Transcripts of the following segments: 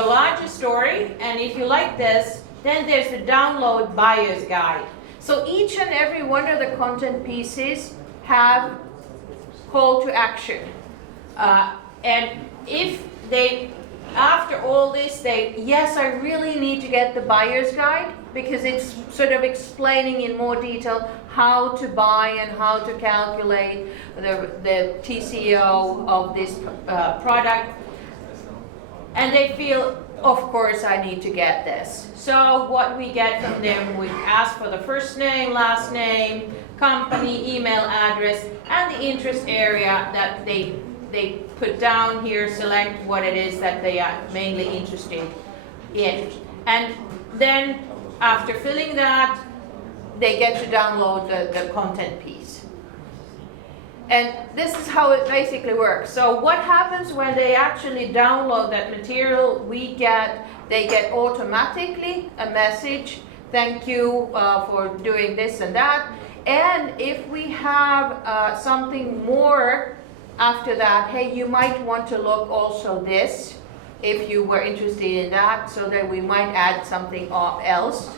the larger story, and if you like this, then there's the download buyer's guide. So each and every one of the content pieces have call to action. And if they, after all this, yes, I really need to get the buyer's guide, because it's sort of explaining in more detail how to buy and how to calculate the TCO of this product. And they feel, of course, I need to get this. So what we get from them, we ask for the first name, last name, company, email address, and the interest area that they put down here, select what it is that they are mainly interested in. And then after filling that, they get to download the content piece. And this is how it basically works. So what happens when they actually download that material, they get automatically a message, thank you for doing this and that. And if we have something more after that, hey, you might want to look also this, if you were interested in that, so that we might add something else,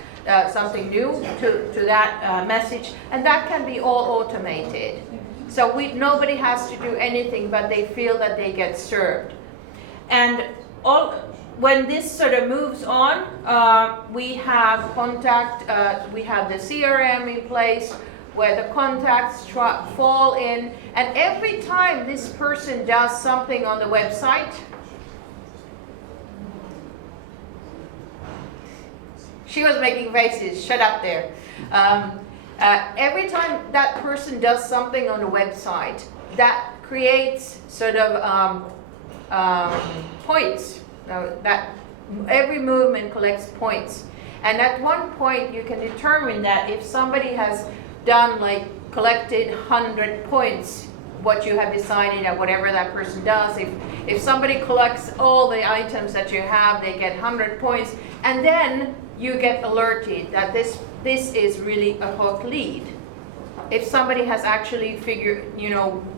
something new to that message, and that can be all automated. So nobody has to do anything, but they feel that they get served. And when this sort of moves on, we have contact, we have the CRM in place, where the contacts fall in, and every time this person does something on the website, she was making faces, shut up there. Every time that person does something on the website, that creates sort of points. That every movement collects points. And at one point you can determine that if somebody has done, like, collected 100 points, what you have decided that whatever that person does, if somebody collects all the items that you have, they get 100 points, and then you get alerted that this is really a hot lead. If somebody has actually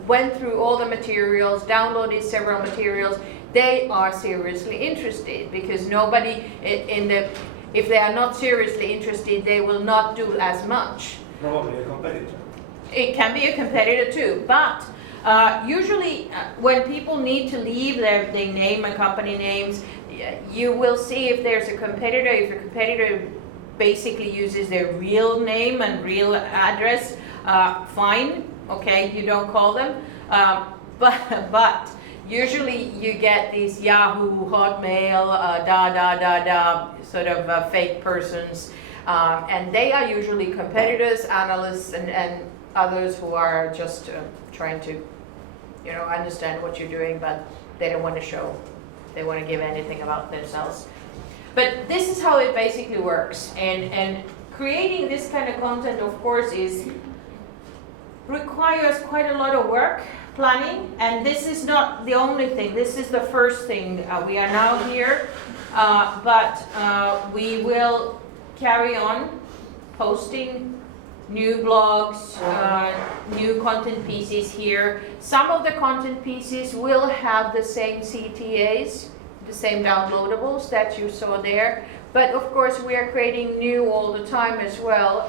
went through all the materials, downloaded several materials, they are seriously interested, because nobody if they are not seriously interested, they will not do as much. Probably a competitor. It can be a competitor too, but usually when people need to leave their name and company names, you will see if there's a competitor. If a competitor basically uses their real name and real address, fine, okay, you don't call them. But usually you get these Yahoo, Hotmail, sort of fake persons. And they are usually competitors, analysts, and others who are just trying to, understand what you're doing, but they don't want to show, they want to give anything about themselves. But this is how it basically works. And creating this kind of content, of course, requires quite a lot of work, planning, and this is not the only thing. This is the first thing. We are now here, but we will carry on posting new blogs, new content pieces here. Some of the content pieces will have the same CTAs, the same downloadables that you saw there, but of course we are creating new all the time as well,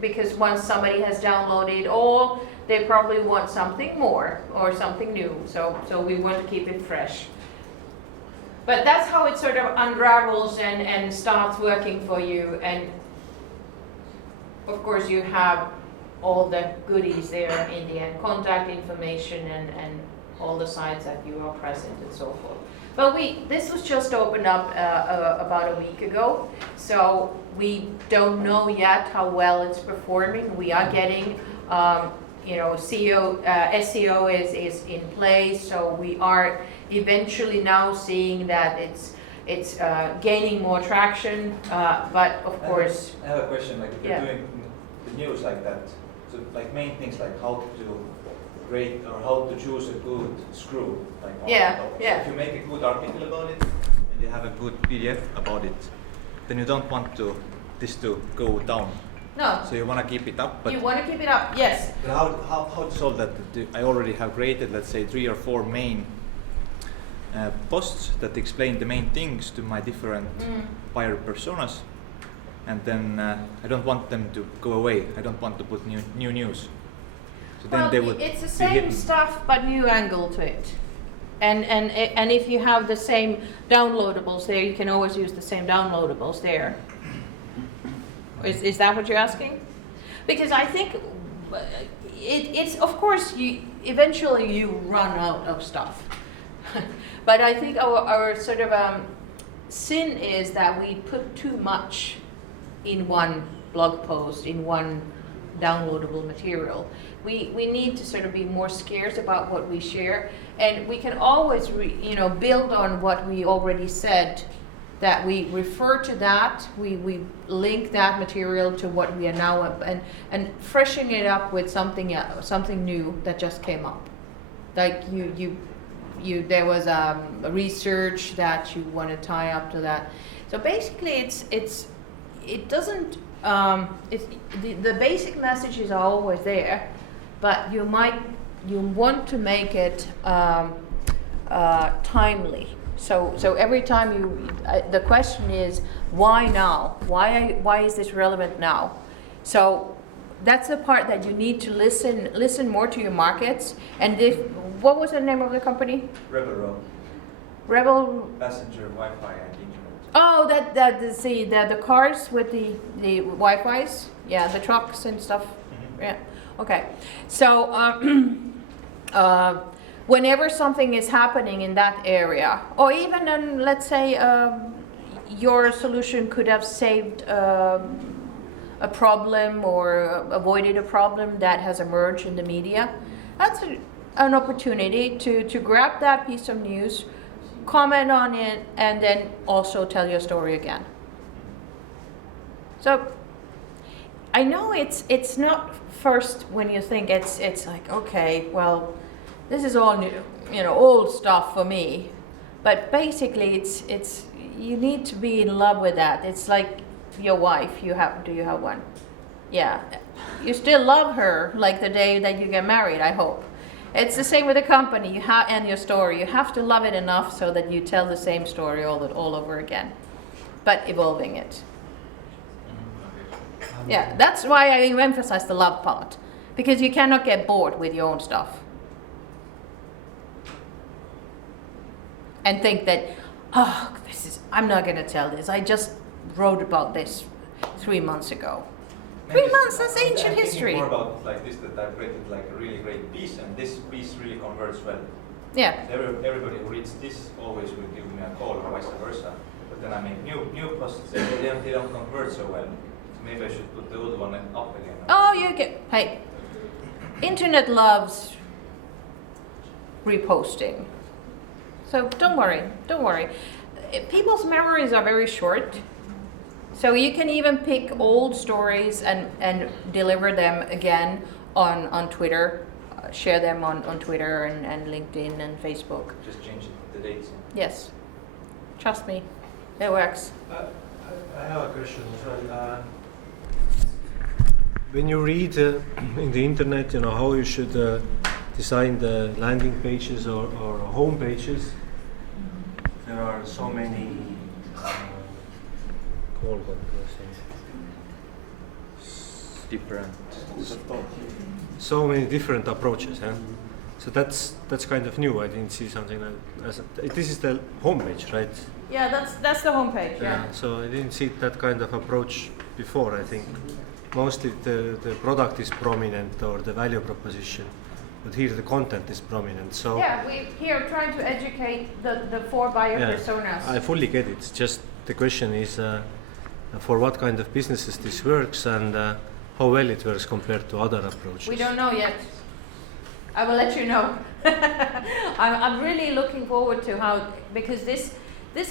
because once somebody has downloaded all, they probably want something more or something new, so we want to keep it fresh. But that's how it sort of unravels and starts working for you. And of course you have all the goodies there in the end, contact information and all the sites that you are present and so forth. But this was just opened up about a week ago, so we don't know yet how well it's performing. We are getting, SEO is in place, so we are eventually now seeing that it's gaining more traction, but of course. I have a question, like if you're doing the news like that, so like main things like how to rate or how to choose a good screw, like so if you make a good article about it and you have a good PDF about it, then you don't want this to go down. No. So you want to keep it up, but you want to keep it up, yes. How to solve that? I already have created, let's say, 3 or 4 main posts that explain the main things to my different buyer personas, and then I don't want them to go away. I don't want to put new news. So well, then they would it's the be same hidden. stuff, but new angle to it. And if you have the same downloadables there, you can always use the same downloadables there. Is that what you're asking? Because I think it's of course eventually you run out of stuff. But I think our sort of sin is that we put too much in one blog post, in one downloadable material. We need to sort of be more scarce about what we share, and we can always build on what we already said, that we refer to that, we link that material to what we are now up, and freshen it up with something new that just came up. Like there was a research that you want to tie up to that. So basically it doesn't the basic messages are always there, but you want to make it timely. So every time the question is, why now? Why is this relevant now? So that's the part that you need to listen more to your markets. And what was the name of the company? Rebel Road. Rebel. Passenger Wi-Fi and internet. Oh, the cars with the Wi-Fi's, yeah, the trucks and stuff. Mm-hmm. Yeah. Okay. So whenever something is happening in that area, or even let's say your solution could have saved a problem or avoided a problem that has emerged in the media, that's an opportunity to grab that piece of news, comment on it, and then also tell your story again. So I know it's not first when you think it's like, okay, well, this is all new, old stuff for me. But basically it's you need to be in love with that. It's like your wife, do you have one? Yeah. You still love her like the day that you get married, I hope. It's the same with a company, and your story. You have to love it enough so that you tell the same story all over again, but evolving it. Yeah, that's why I emphasize the love part, because you cannot get bored with your own stuff and think that, I'm not going to tell this. I just wrote about this 3 months ago. 3 months, that's ancient history. I'm thinking more about like this, that I've created like a really great piece, and this piece really converts well. Yeah. Everybody who reads this always will give me a call, or vice versa. But then I make new posts, and they don't convert so well. So maybe I should put the old one up again. Oh, hey, internet loves reposting. So don't worry. People's memories are very short. So you can even pick old stories and deliver them again on Twitter, share them on Twitter and LinkedIn and Facebook. Just change the dates. Yes, trust me, it works. I have a question as well. When you read in the internet, how you should design the landing pages or home pages, there are so many. Different. So many different approaches, huh? So that's kind of new. I didn't see something like this is the homepage, right? Yeah, that's the homepage. Yeah. So I didn't see that kind of approach before. I think mostly the product is prominent or the value proposition, but here the content is prominent. So yeah, we here trying to educate the 4 buyer personas. I fully get it. Just the question is for what kind of businesses this works and how well it works compared to other approaches. We don't know yet. I will let you know. I'm really looking forward to how, because this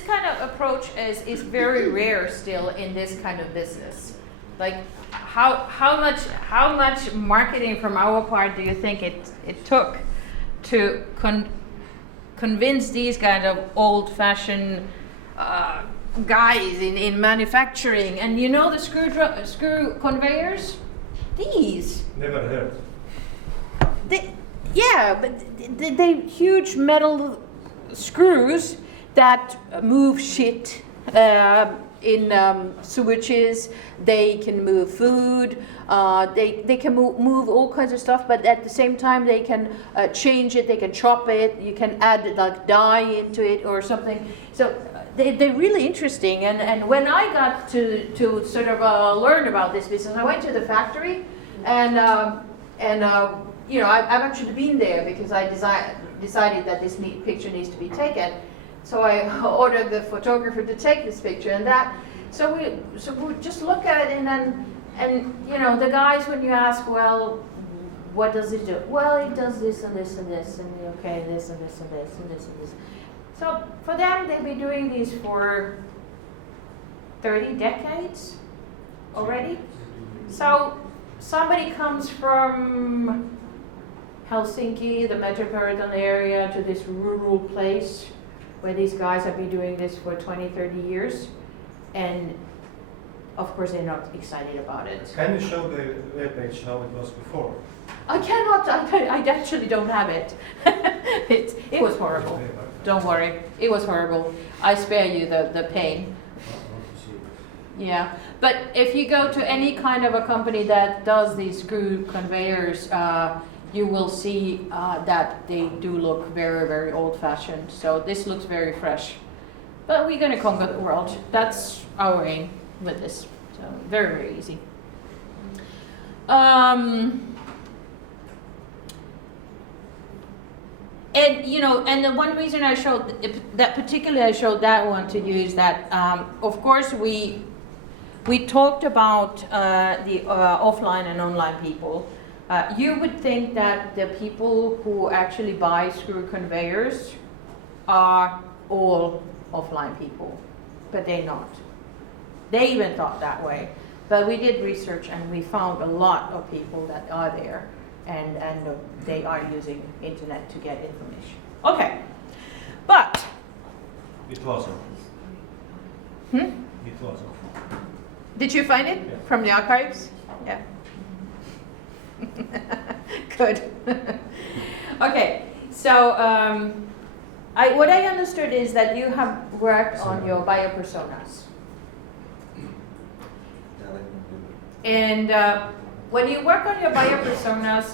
kind of approach is very rare still in this kind of business. Like how much marketing from our part do you think it took to convince these kind of old-fashioned guys in manufacturing, and the screw conveyors, these. Never heard. But they huge metal screws that move shit in sewages. They can move food. They can move all kinds of stuff, but at the same time they can change it. They can chop it. You can add like dye into it or something. So they're really interesting. And when I got to sort of learn about this business, I went to the factory, and you know, I've actually been there because I decided that this picture needs to be taken. So I ordered the photographer to take this picture, and so we just look at it, and you know, the guys, when you ask, well, what does it do? Well, it does this and this and this, and okay, this and this and this and this and this. So for them, they've been doing these for 30 decades already. So somebody comes from Helsinki, the metropolitan area, to this rural place where these guys have been doing this for 20, 30 years. And of course they're not excited about it. Can you show the webpage how it was before? I cannot, I actually don't have it. It was horrible. Don't worry, it was horrible. I spare you the pain. Yeah, but if you go to any kind of a company that does these screw conveyors, you will see that they do look very, very old-fashioned. So this looks very fresh. But we're going to conquer the world. That's our aim with this. So very, very easy. And you know, and the one reason I showed that, particularly I showed that one to you, is that of course we talked about the offline and online people. You would think that the people who actually buy screw conveyors are all offline people, but they're not. They even thought that way. But we did research and we found a lot of people that are there, and they are using internet to get information. Okay, but It wasn't. It wasn't. Did you find it from the archives? Yeah. Good. Okay, so what I understood is that you have worked on your buyer personas. And when you work on your buyer personas,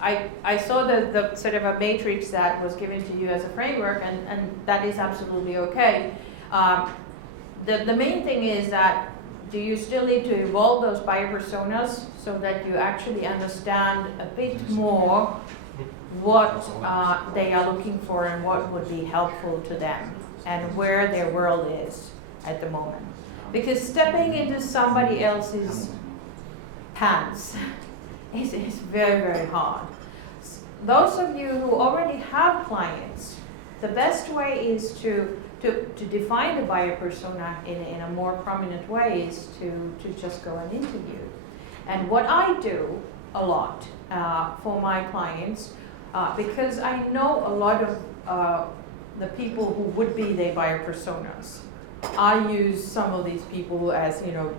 I saw the sort of a matrix that was given to you as a framework, and that is absolutely okay. The main thing is that, do you still need to evolve those buyer personas so that you actually understand a bit more what they are looking for and what would be helpful to them and where their world is at the moment? Because stepping into somebody else's pants is very, very hard. Those of you who already have clients, the best way is to define the buyer persona in a more prominent way is to just go and interview. And what I do a lot for my clients, because I know a lot of the people who would be their buyer personas, I use some of these people as, you know,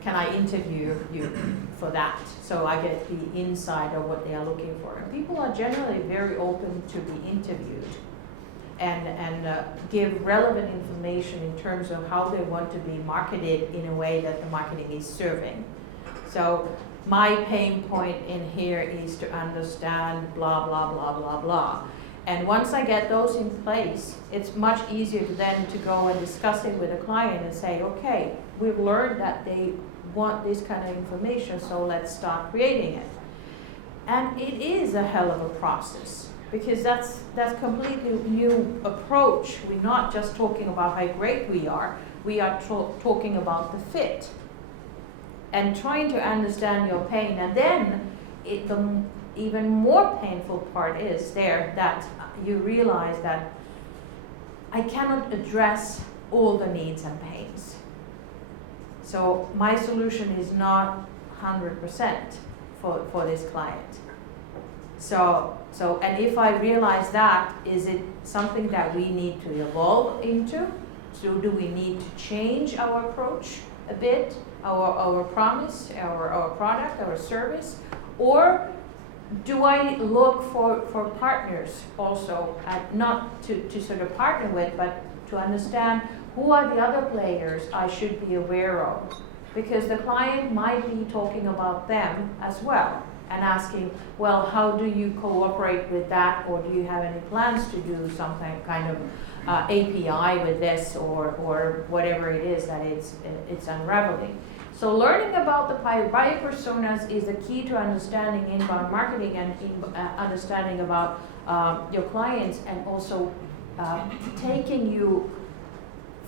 can I interview you for that? So I get the inside of what they are looking for. And people are generally very open to be interviewed and give relevant information in terms of how they want to be marketed in a way that the marketing is serving. So my pain point in here is to understand blah, blah, blah, blah, blah. And once I get those in place, it's much easier then to go and discuss it with a client and say, okay, we've learned that they want this kind of information, so let's start creating it. And it is a hell of a process, because that's completely new approach. We're not just talking about how great we are talking about the fit and trying to understand your pain. And then the even more painful part is there that you realize that I cannot address all the needs and pains. So my solution is not 100% for this client. So and if I realize that, is it something that we need to evolve into? So do we need to change our approach a bit, our promise, our product, our service? Or do I look for partners also, not to sort of partner with, but to understand who are the other players I should be aware of? Because the client might be talking about them as well and asking, well, how do you cooperate with that, or do you have any plans to do something kind of API with this, or whatever it is that it's unraveling. So learning about the buyer personas is the key to understanding inbound marketing and understanding about your clients, and also taking you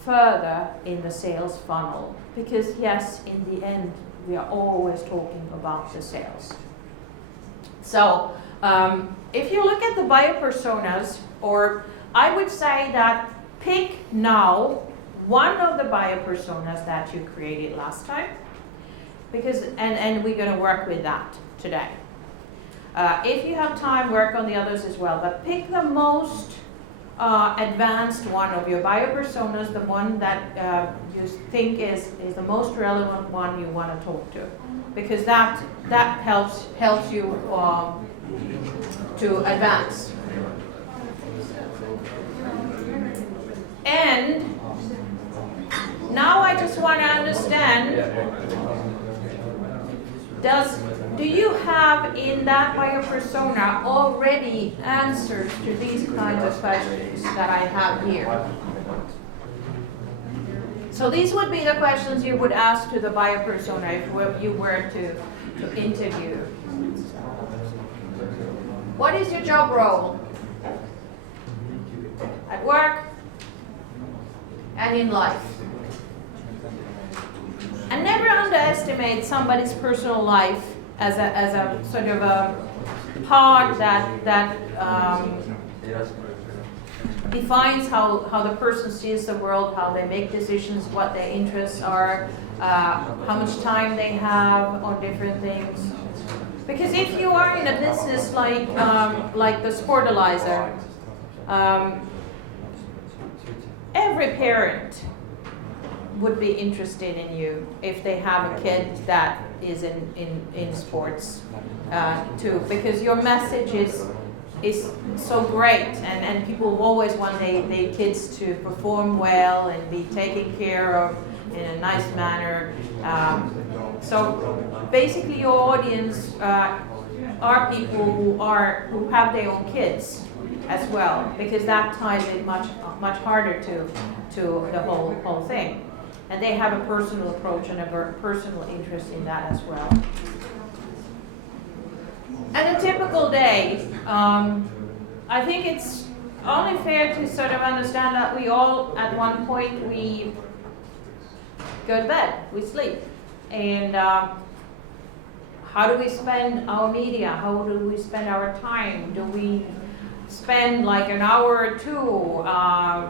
further in the sales funnel. Because yes, in the end, we are always talking about the sales. So if you look at the buyer personas, or I would say that pick now one of the buyer personas that you created last time, because and we're going to work with that today. If you have time, work on the others as well, but pick the most advanced one of your buyer personas, the one that you think is the most relevant one you want to talk to, because that helps you to advance. And now I just want to understand, do you have in that buyer persona already answers to these kinds of questions that I have here? So these would be the questions you would ask to the buyer persona if you were to interview. What is your job role at work and in life? And never underestimate somebody's personal life as a sort of a part that defines how the person sees the world, how they make decisions, what their interests are, how much time they have on different things. Because if you are in a business like the Sportalizer, every parent would be interested in you if they have a kid that is in sports too, because your message is so great, and people always want their kids to perform well and be taken care of in a nice manner. So basically your audience are people who have their own kids as well, because that ties it much harder to the whole thing. And they have a personal approach and a personal interest in that as well. And a typical day, I think it's only fair to sort of understand that we all, at one point, we go to bed, we sleep. And how do we spend our media? How do we spend our time? Do we spend like an hour or two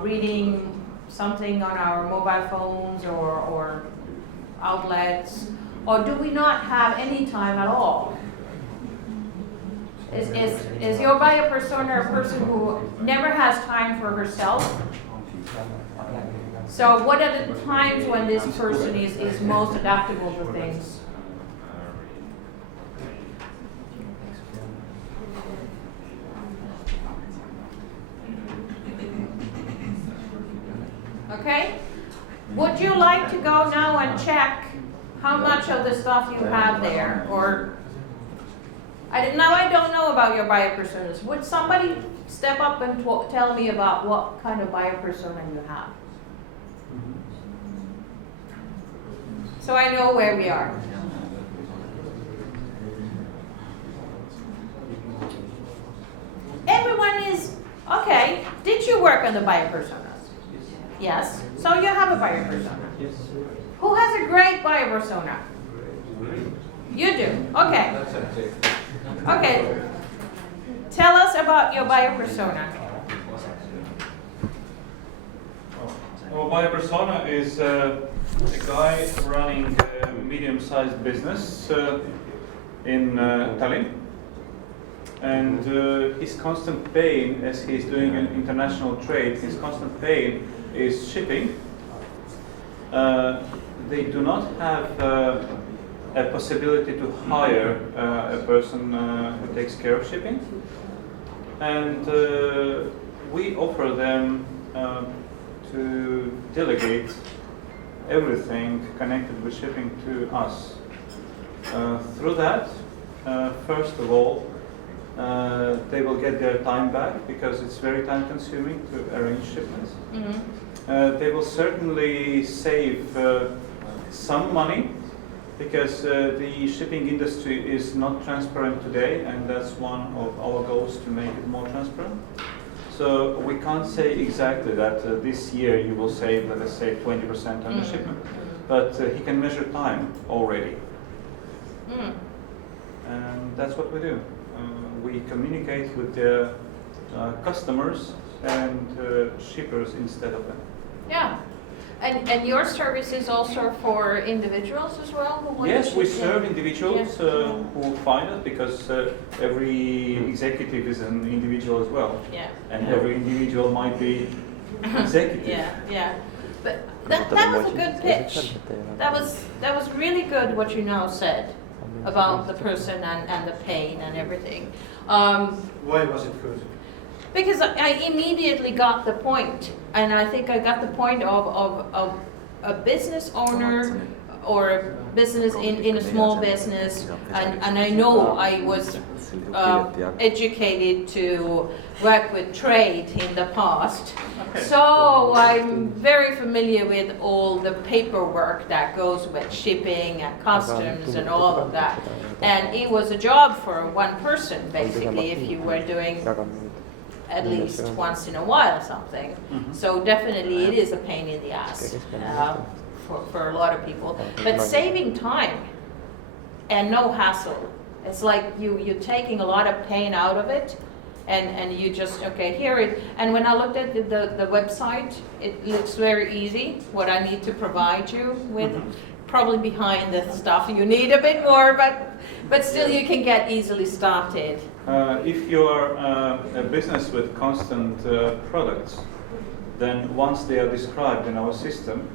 reading something on our mobile phones or outlets, or do we not have any time at all? Is your buyer persona a person who never has time for herself? So what are the times when this person is most adaptable to things? Okay? Would you like to go now and check how much of the stuff you have there? Or I don't know about your buyer personas. Would somebody step up and tell me about what kind of buyer persona you have? So I know where we are. Everyone is, okay, did you work on the buyer personas? Yes. So you have a buyer persona. Yes. Who has a great buyer persona? You do. Okay. Okay. Tell us about your buyer persona. Well, buyer persona is a guy running a medium-sized business in Tallinn. And his constant pain, as he's doing an international trade, his constant pain is shipping. They do not have a possibility to hire a person who takes care of shipping. And we offer them to delegate everything connected with shipping to us. Through that, first of all, they will get their time back because it's very time consuming to arrange shipments. They will certainly save some money because the shipping industry is not transparent today, and that's one of our goals, to make it more transparent. So we can't say exactly that this year you will save, let us say, 20% on the shipment, but he can measure time already. And that's what we do. We communicate with the customers and shippers instead of them. Yeah. And your service is also for individuals as well? Who want to Yes, we ship serve in? individuals who find us, because every executive is an individual as well. Yeah. And every individual might be executive. Yeah. But that was a good pitch. That was really good what you now said about the person and the pain and everything. Why was it good? Because I immediately got the point, and I think I got the point of a business owner or a business in a small business, and I know I was educated to work with trade in the past, so I'm very familiar with all the paperwork that goes with shipping and customs and all of that, and it was a job for one person basically if you were doing at least once in a while something. So definitely it is a pain in the ass for a lot of people. But saving time and no hassle. It's like you're taking a lot of pain out of it, and you just, okay, here it, and when I looked at the website, it looks very easy, what I need to provide you with. Probably behind the stuff you need a bit more, but still you can get easily started. If you are a business with constant products, then once they are described in our system,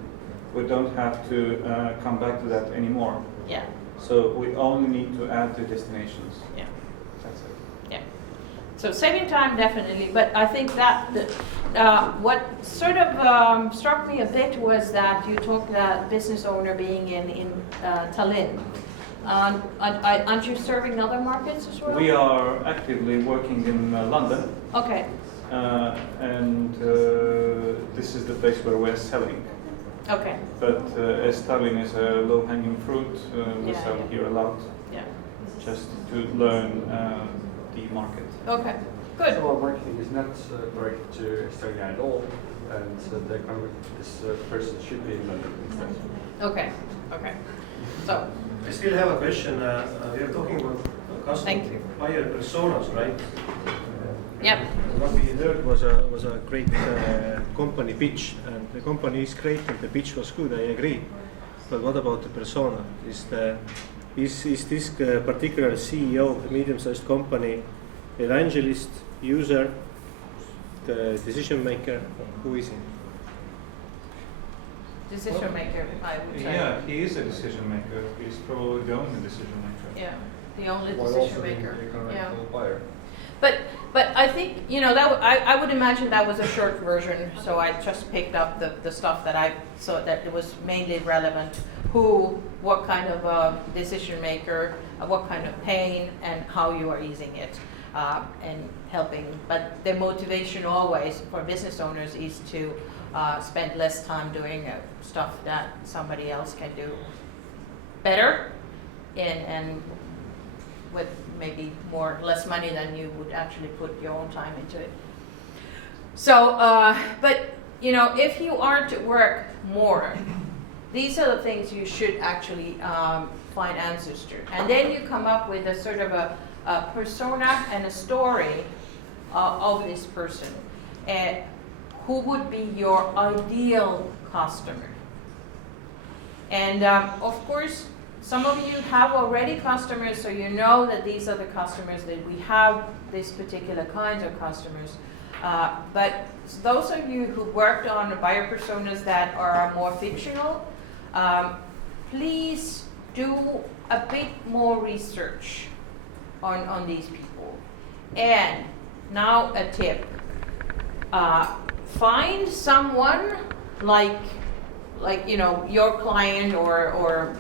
we don't have to come back to that anymore. Yeah. So we only need to add the destinations. Yeah. That's it. Yeah. So saving time definitely, but I think that what sort of struck me a bit was that you talked about business owner being in Tallinn. Aren't you serving other markets as well? We are actively working in London. Okay. And this is the place where we're selling. Okay. But as Tallinn is a low-hanging fruit, we Yeah, sell yeah. here a lot, Yeah. just to learn the market. Okay. Good. So our marketing is not directed to Estonia at all, and this person should be in London instead. Okay. Okay. So. I still have a question. We are talking about Thank custom you. buyer personas, right? Yep. What we heard was a great company pitch, and the company is great and the pitch was good. I agree. But what about the persona? Is this particular CEO of a medium-sized company evangelist, user, the decision maker? Who is he? Decision maker, I would say. Yeah, he is a decision maker. He's probably the only decision maker. Yeah. The only While decision also being maker. the economic Yeah. buyer. But I think, that I would imagine that was a short version, so I just picked up the stuff that I saw that it was mainly relevant. Who, what kind of decision maker, what kind of pain, and how you are easing it and helping. But the motivation always for business owners is to spend less time doing stuff that somebody else can do better and with maybe less money than you would actually put your own time into it. So, but if you are to work more, these are the things you should actually find answers to. And then you come up with a sort of a persona and a story of this person. Who would be your ideal customer? And of course, some of you have already customers, so you know that these are the customers, that we have this particular kinds of customers. But those of you who worked on buyer personas that are more fictional, please do a bit more research on these people. And now a tip. Find someone like your client or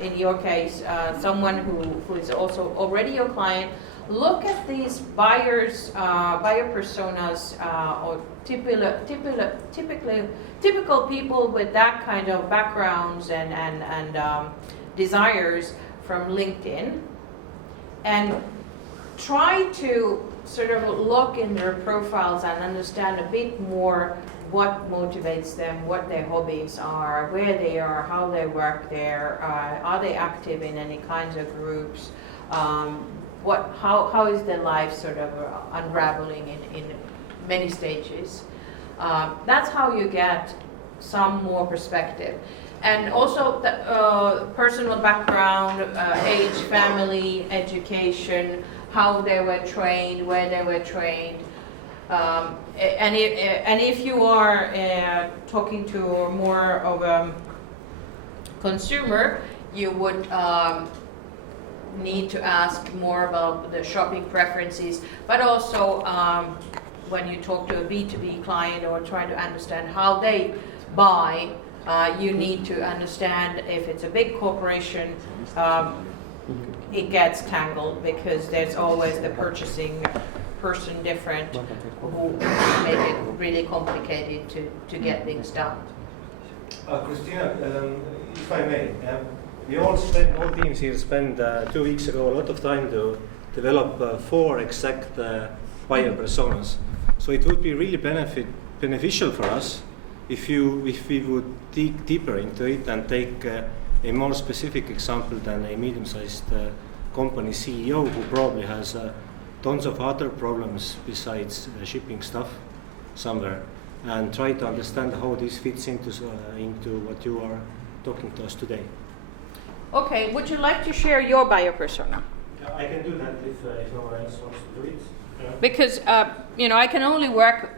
in your case, someone who is also already your client. Look at these buyer personas or typical people with that kind of backgrounds and desires from LinkedIn, and try to sort of look in their profiles and understand a bit more what motivates them, what their hobbies are, where they are, how they work there, are they active in any kinds of groups, how is their life sort of unraveling in many stages. That's how you get some more perspective. And also the personal background, age, family, education, how they were trained, where they were trained. And if you are talking to more of a consumer, you would need to ask more about the shopping preferences, but also when you talk to a B2B client or try to understand how they buy, you need to understand if it's a big corporation, it gets tangled because there's always the purchasing person different who make it really complicated to get things done. Christina, if I may, all teams here spent 2 weeks ago a lot of time to develop 4 exact buyer personas. So it would be really beneficial for us if we would dig deeper into it and take a more specific example than a medium-sized company CEO who probably has tons of other problems besides shipping stuff somewhere, and try to understand how this fits into what you are talking to us today. Okay, would you like to share your buyer persona? Yeah, I can do that if no one else wants to do it. Yeah. Because I can only work.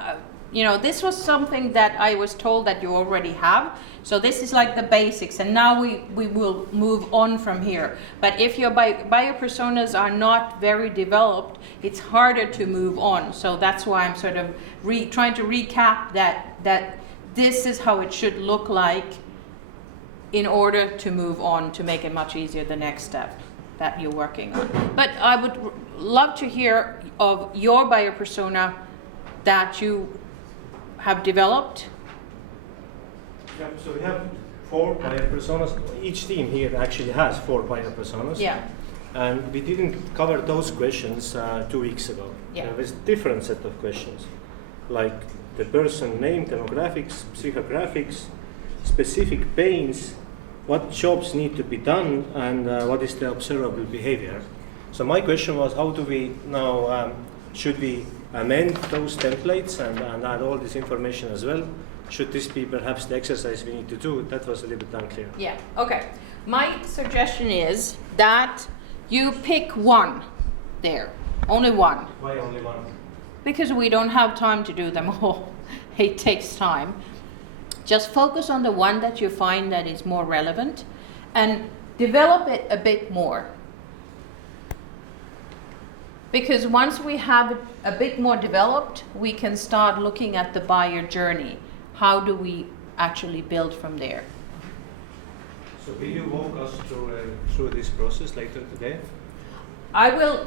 This was something that I was told that you already have. So this is like the basics, and now we will move on from here. But if your buyer personas are not very developed, it's harder to move on. So that's why I'm sort of trying to recap that this is how it should look like in order to move on, to make it much easier the next step that you're working on. But I would love to hear of your buyer persona that you have developed. Yeah, so we have 4 buyer personas. Each team here actually has 4 buyer personas. Yeah. And we didn't cover those questions 2 weeks ago. Yeah. There was a different set of questions, like the person name, demographics, psychographics, specific pains, what jobs need to be done, and what is the observable behavior. So my question was, how do we now, should we amend those templates and add all this information as well? Should this be perhaps the exercise we need to do? That was a little bit unclear. Yeah, okay. My suggestion is that you pick one there, only one. Why only one? Because we don't have time to do them all. It takes time. Just focus on the one that you find that is more relevant and develop it a bit more. Because once we have it a bit more developed, we can start looking at the buyer journey. How do we actually build from there? So will you walk us through this process later today? I will,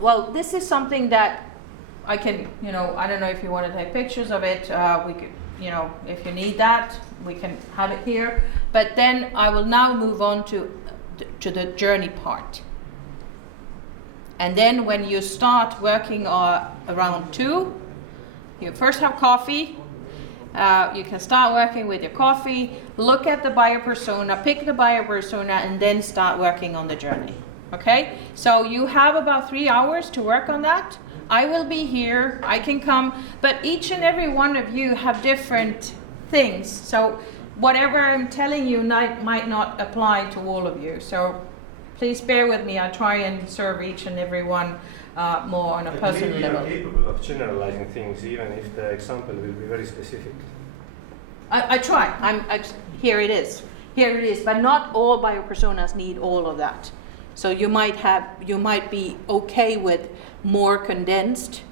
well, this is something that I can, I don't know if you want to take pictures of it, we could, if you need that, we can have it here. But then I will now move on to the journey part. And then when you start working around 2, you first have coffee. You can start working with your coffee, look at the buyer persona, pick the buyer persona, and then start working on the journey. Okay? So you have about 3 hours to work on that. I will be here, I can come, but each and every one of you have different things. So whatever I'm telling you might not apply to all of you. So please bear with me. I try and serve each and every one more on a personal level. Maybe you're capable of generalizing things, even if the example will be very specific. I try. Here it is. here it is. But not all biopersonas need all of that. So you might be okay with more condensed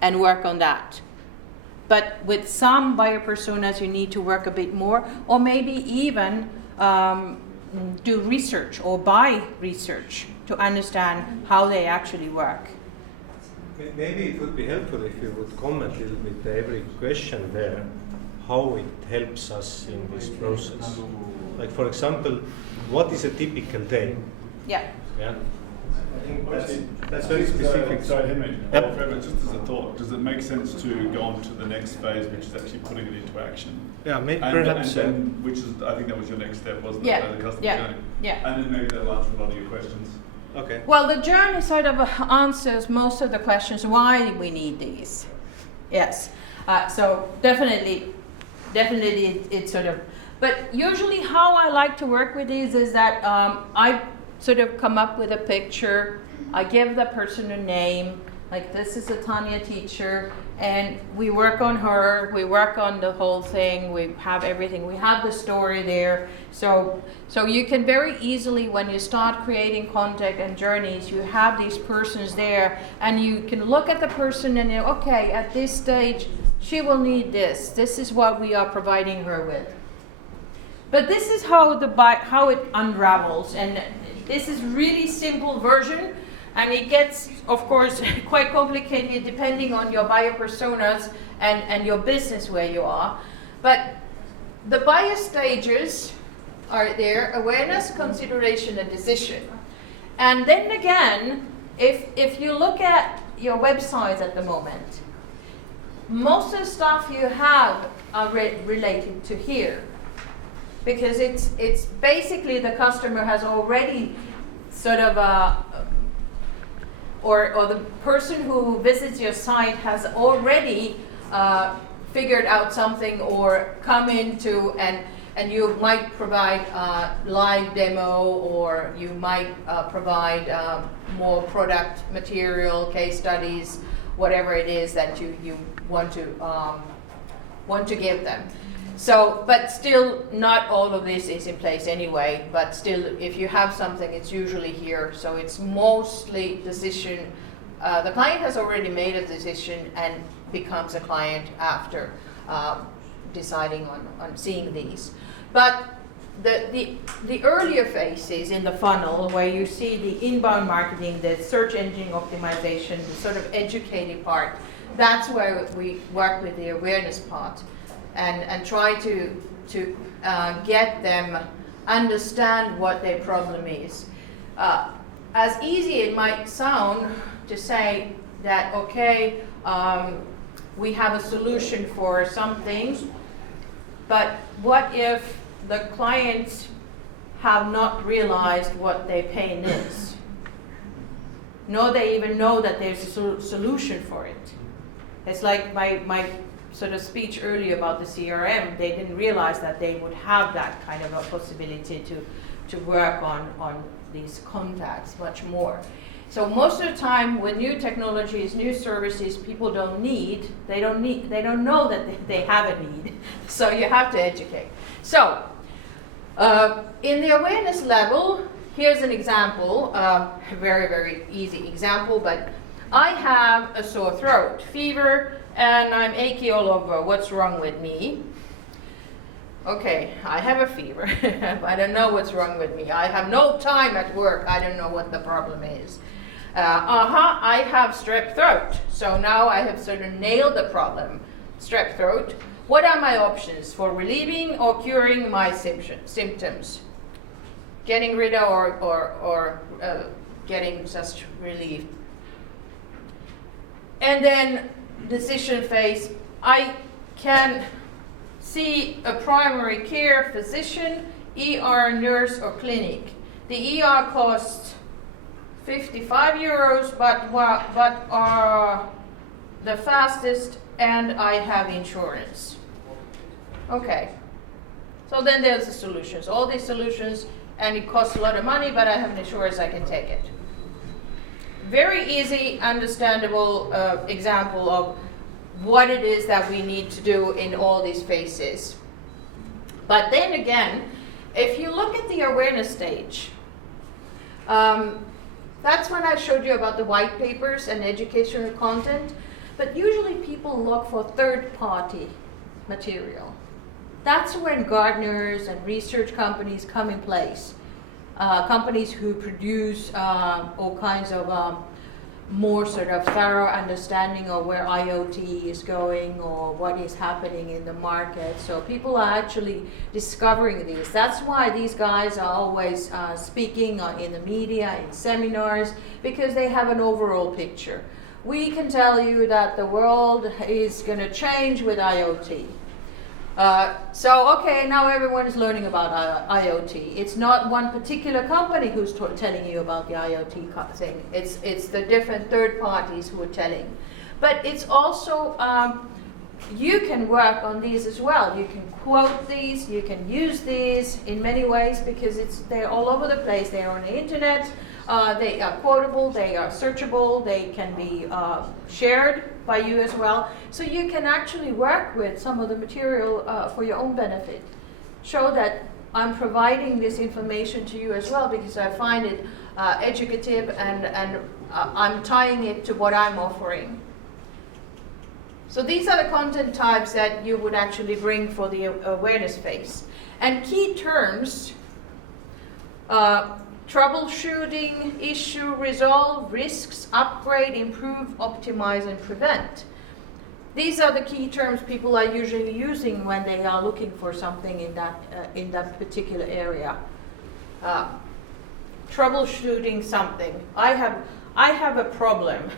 and work on that. But with some biopersonas, you need to work a bit more, or maybe even do research or buy research to understand how they actually work. Maybe it would be helpful if you would comment a little bit every question there, how it helps us in this process. Like, for example, what is a typical day? Yeah. Yeah. I think that's very specific. Sorry, Henry. Yep. Just as a thought, does it make sense to go on to the next phase, which is actually putting it into action? Yeah, Perhaps. And then, which is, I think that was your next step, wasn't Yeah. it? The customer Yeah. journey. Yeah. And then maybe that'll answer a lot of your questions. Okay. Well, the journey sort of answers most of the questions why we need these. Yes. So definitely it's sort of. But usually, how I like to work with these is that I sort of come up with a picture. I give the person a name. Like, this is a Tanya teacher, and we work on her. We work on the whole thing. We have everything. We have the story there. So you can very easily, when you start creating content and journeys, you have these persons there, and you can look at the person and you, okay, at this stage, she will need this. This is what we are providing her with. But this is how it unravels, and this is really simple version, and it gets, of course, quite complicated depending on your buyer personas and your business where you are. But the buyer stages are there: awareness, consideration, and decision. And then again, if you look at your websites at the moment, most of the stuff you have are related to here. Because it's basically the customer has already sort of or the person who visits your site has already figured out something or come into, and you might provide live demo, or you might provide more product material, case studies, whatever it is that you want to give them. So, but still, not all of this is in place anyway, but still, if you have something, it's usually here. So it's mostly decision. The client has already made a decision and becomes a client after deciding on seeing these. But the earlier phases in the funnel, where you see the inbound marketing, the search engine optimization, the sort of educating part, that's where we work with the awareness part. And try to get them understand what their problem is. As easy it might sound to say that, okay, we have a solution for some things, but what if the clients have not realized what their pain is? Nor they even know that there's a solution for it. It's like my sort of speech earlier about the CRM. They didn't realize that they would have that kind of a possibility to work on these contacts much more. So most of the time with new technologies, new services, people don't know that they have a need. So you have to educate. So in the awareness level, here's an example, a very, very easy example, but I have a sore throat, fever, and I'm achy all over. What's wrong with me? Okay, I have a fever. I don't know what's wrong with me. I have no time at work. I don't know what the problem is. I have strep throat. So now I have sort of nailed the problem. Strep throat. What are my options for relieving or curing my symptoms? Getting rid of or getting just relief. And then decision phase, I can see a primary care physician, ER nurse, or clinic. The ER costs 55 euros, but are the fastest, and I have insurance. Okay, so then there's the solutions. All these solutions, and it costs a lot of money, but I have an insurance, I can take it. Very easy, understandable example of what it is that we need to do in all these phases. But then again, if you look at the awareness stage, that's when I showed you about the white papers and educational content, but usually people look for third-party material. That's when gardeners and research companies come in place. Companies who produce all kinds of more sort of thorough understanding of where IoT is going or what is happening in the market. So people are actually discovering these. That's why these guys are always speaking in the media, in seminars, because they have an overall picture. We can tell you that the world is going to change with IoT. So, okay, now everyone is learning about IoT. It's not one particular company who's telling you about the IoT thing. It's the different third parties who are telling. But it's also, you can work on these as well. You can quote these, you can use these in many ways because they're all over the place. They're on the internet, they are quotable, they are searchable, they can be shared by you as well. So you can actually work with some of the material for your own benefit. Show that I'm providing this information to you as well because I find it educative and I'm tying it to what I'm offering. So these are the content types that you would actually bring for the awareness phase. And key terms, troubleshooting, issue, resolve, risks, upgrade, improve, optimize, and prevent. These are the key terms people are usually using when they are looking for something in that particular area. Troubleshooting something. I have a problem,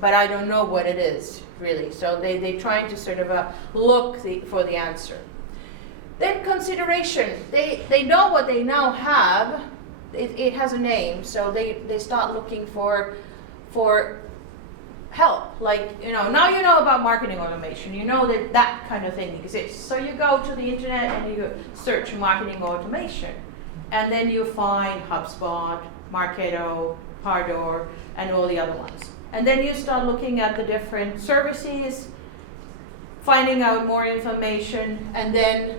but I don't know what it is really. So they try to sort of look for the answer. Then consideration. They know what they now have. It has a name, so they start looking for help. Like, now you know about marketing automation. You know that kind of thing exists. So you go to the internet and you search marketing automation. And then you find HubSpot, Marketo, Pardot, and all the other ones. And then you start looking at the different services, finding out more information, and then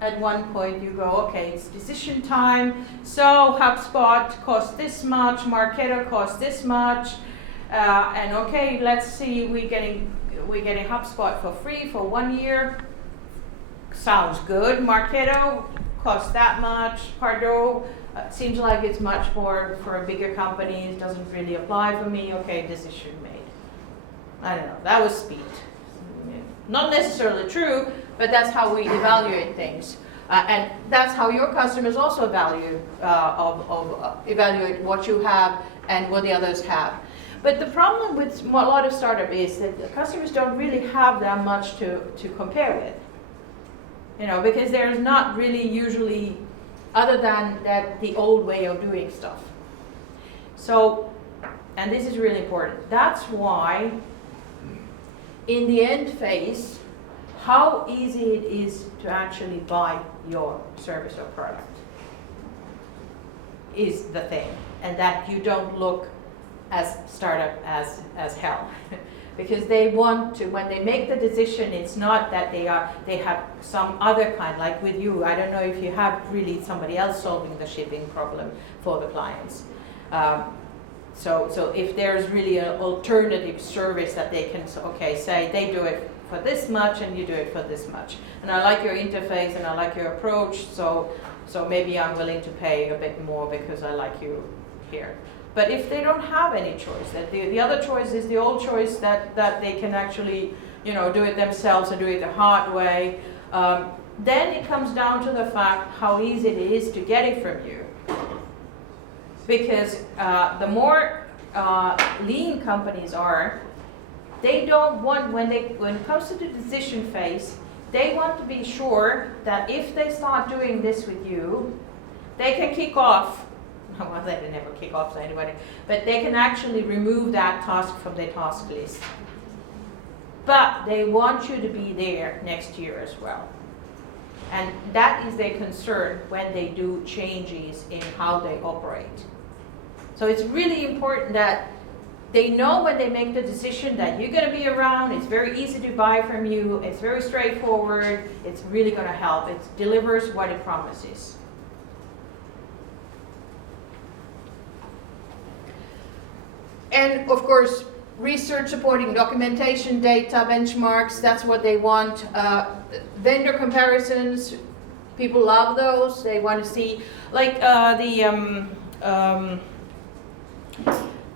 at one point you go, okay, it's decision time. So HubSpot costs this much, Marketo costs this much, and okay, let's see, we're getting HubSpot for free for 1 year. Sounds good. Marketo costs that much. Pardot seems like it's much more for a bigger company. It doesn't really apply for me. Okay, decision made. I don't know. That was speed. Not necessarily true, but that's how we evaluate things. And that's how your customers also evaluate what you have and what the others have. But the problem with a lot of startup is that the customers don't really have that much to compare with. Because there's not really usually, other than that, the old way of doing stuff. So, and this is really important. That's why in the end phase, how easy it is to actually buy your service or product is the thing. And that you don't look as startup as hell. Because they want to, when they make the decision, it's not that they have some other kind, like with you. I don't know if you have really somebody else solving the shipping problem for the clients. So if there's really an alternative service that they can, say they do it for this much and you do it for this much. And I like your interface and I like your approach, so maybe I'm willing to pay a bit more because I like you here. But if they don't have any choice, that the other choice is the old choice that they can actually, do it themselves and do it the hard way, then it comes down to the fact how easy it is to get it from you. Because the more lean companies are, they don't want, when it comes to the decision phase, they want to be sure that if they start doing this with you, they can kick off. Well, they never kick off to anybody, but they can actually remove that task from their task list. But they want you to be there next year as well. And that is their concern when they do changes in how they operate. So it's really important that they know when they make the decision that you're going to be around, it's very easy to buy from you, it's very straightforward, it's really going to help, it delivers what it promises. And of course, research supporting documentation, data, benchmarks, that's what they want. Vendor comparisons, people love those. They want to see, like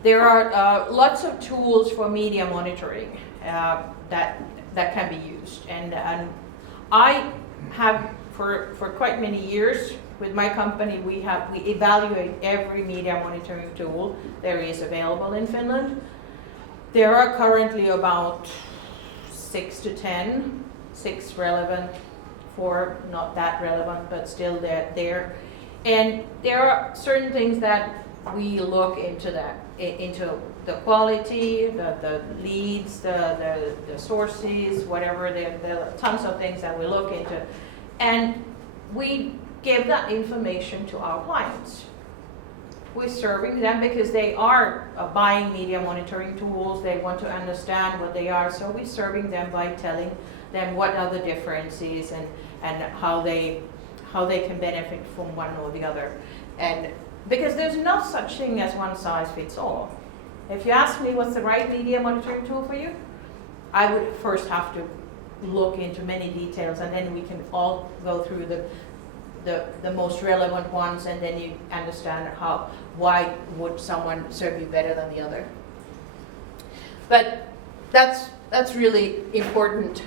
there are lots of tools for media monitoring that can be used. And I have, for quite many years, with my company, we evaluate every media monitoring tool there is available in Finland. There are currently about 6 to 10, 6 relevant, 4 not that relevant, but still they're there. And there are certain things that we look into into the quality, the leads, the sources, whatever, there are tons of things that we look into. And we give that information to our clients. We're serving them because they are buying media monitoring tools, they want to understand what they are, so we're serving them by telling them what are the differences and how they can benefit from one or the other. And because there's no such thing as one size fits all. If you ask me what's the right media monitoring tool for you, I would first have to look into many details, and then we can all go through the most relevant ones, and then you understand why would someone serve you better than the other. But that's really important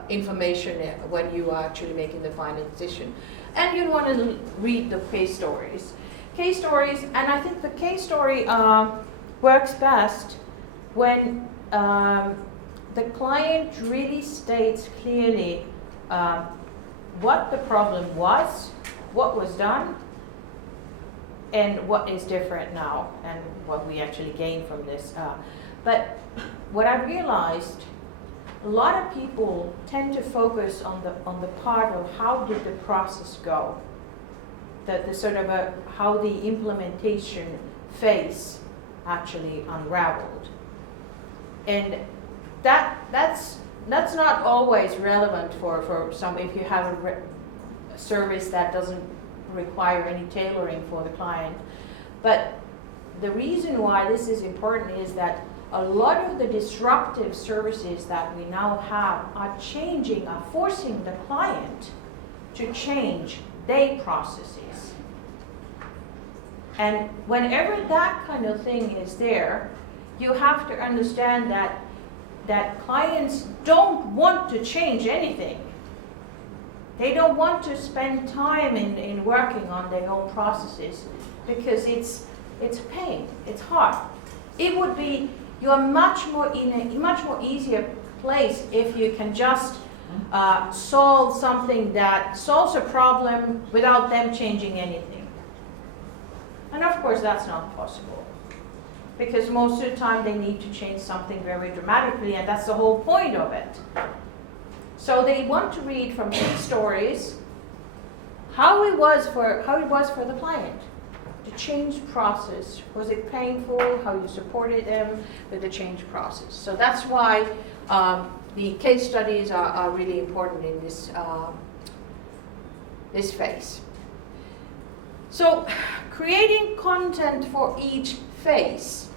information when you are actually making the final decision. And you want to read the case stories. Case stories, and I think the case story works best when the client really states clearly what the problem was, what was done, and what is different now, and what we actually gain from this. But what I realized, a lot of people tend to focus on the part of how did the process go, the sort of how the implementation phase actually unraveled, and that's not always relevant for some, if you have a service that doesn't require any tailoring for the client. But the reason why this is important is that a lot of the disruptive services that we now have are forcing the client to change their processes. And whenever that kind of thing is there, you have to understand that clients don't want to change anything. They don't want to spend time in working on their own processes because it's pain, it's hard. It would be, you're much more in a much more easier place if you can just solve something that solves a problem without them changing anything. And of course that's not possible, because most of the time they need to change something very dramatically, and that's the whole point of it. So they want to read from case stories how it was for the client. The change process, was it painful? How you supported them with the change process. So that's why the case studies are really important in this this phase. So creating content for each phase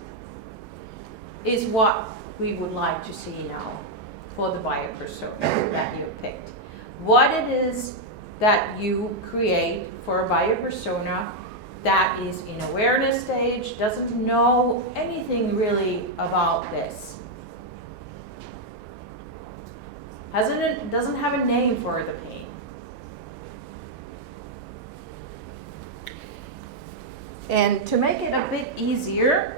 is what we would like to see now for the buyer persona that you picked. What it is that you create for a buyer persona that is in awareness stage, doesn't know anything really about this. Doesn't have a name for the pain. And to make it a bit easier,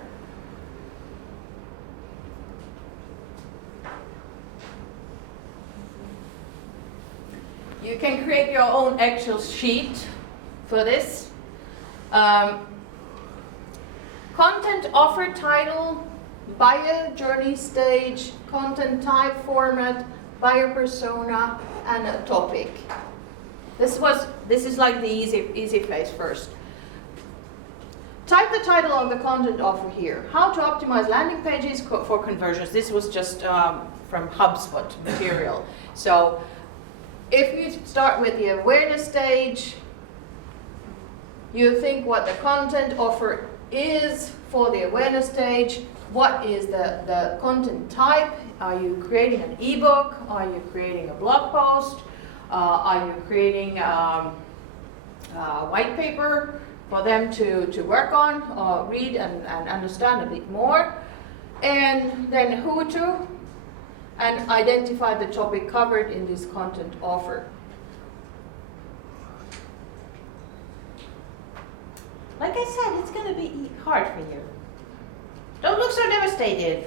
you can create your own Excel sheet for this. Content offer title, buyer journey stage, content type format, buyer persona, and a topic. This is like the easy phase first. type the title of the content offer here. How to optimize landing pages for conversions. This was just from HubSpot material. So if you start with the awareness stage, you think what the content offer is for the awareness stage. What is the content type? Are you creating an ebook? Are you creating a blog post? Are you creating a white paper for them to work on, or read and understand a bit more? And then who to, and identify the topic covered in this content offer. Like I said, it's going to be hard for you. Don't look so devastated.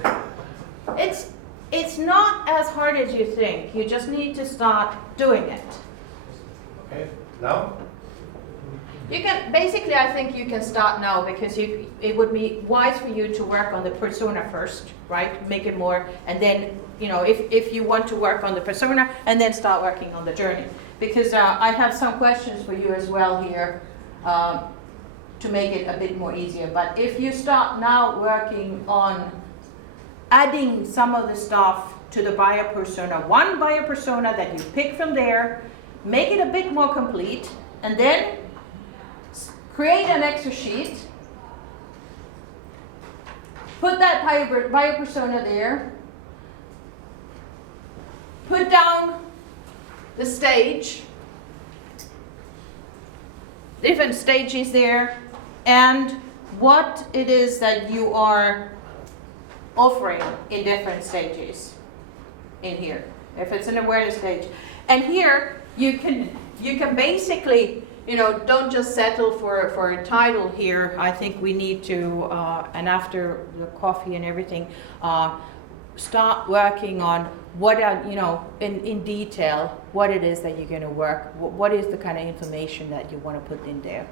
It's not as hard as you think. You just need to start doing it. Okay, now? You can, basically, I think you can start now, because it would be wise for you to work on the persona first, right? Make it more, and then, you know, if you want to work on the persona, and then start working on the journey. Because I have some questions for you as well here, to make it a bit more easier. But if you start now working on adding some of the stuff to the buyer persona, one buyer persona that you pick from there, make it a bit more complete, and then create an Excel sheet, put that buyer persona there, put down the stage, different stages there, and what it is that you are offering in different stages in here, if it's an awareness stage. And here you can basically, you know, don't just settle for a title here. I think we need to, and after the coffee and everything, start working on what are, you know, in detail, what it is that you're going to work, what is the kind of information that you want to put in there.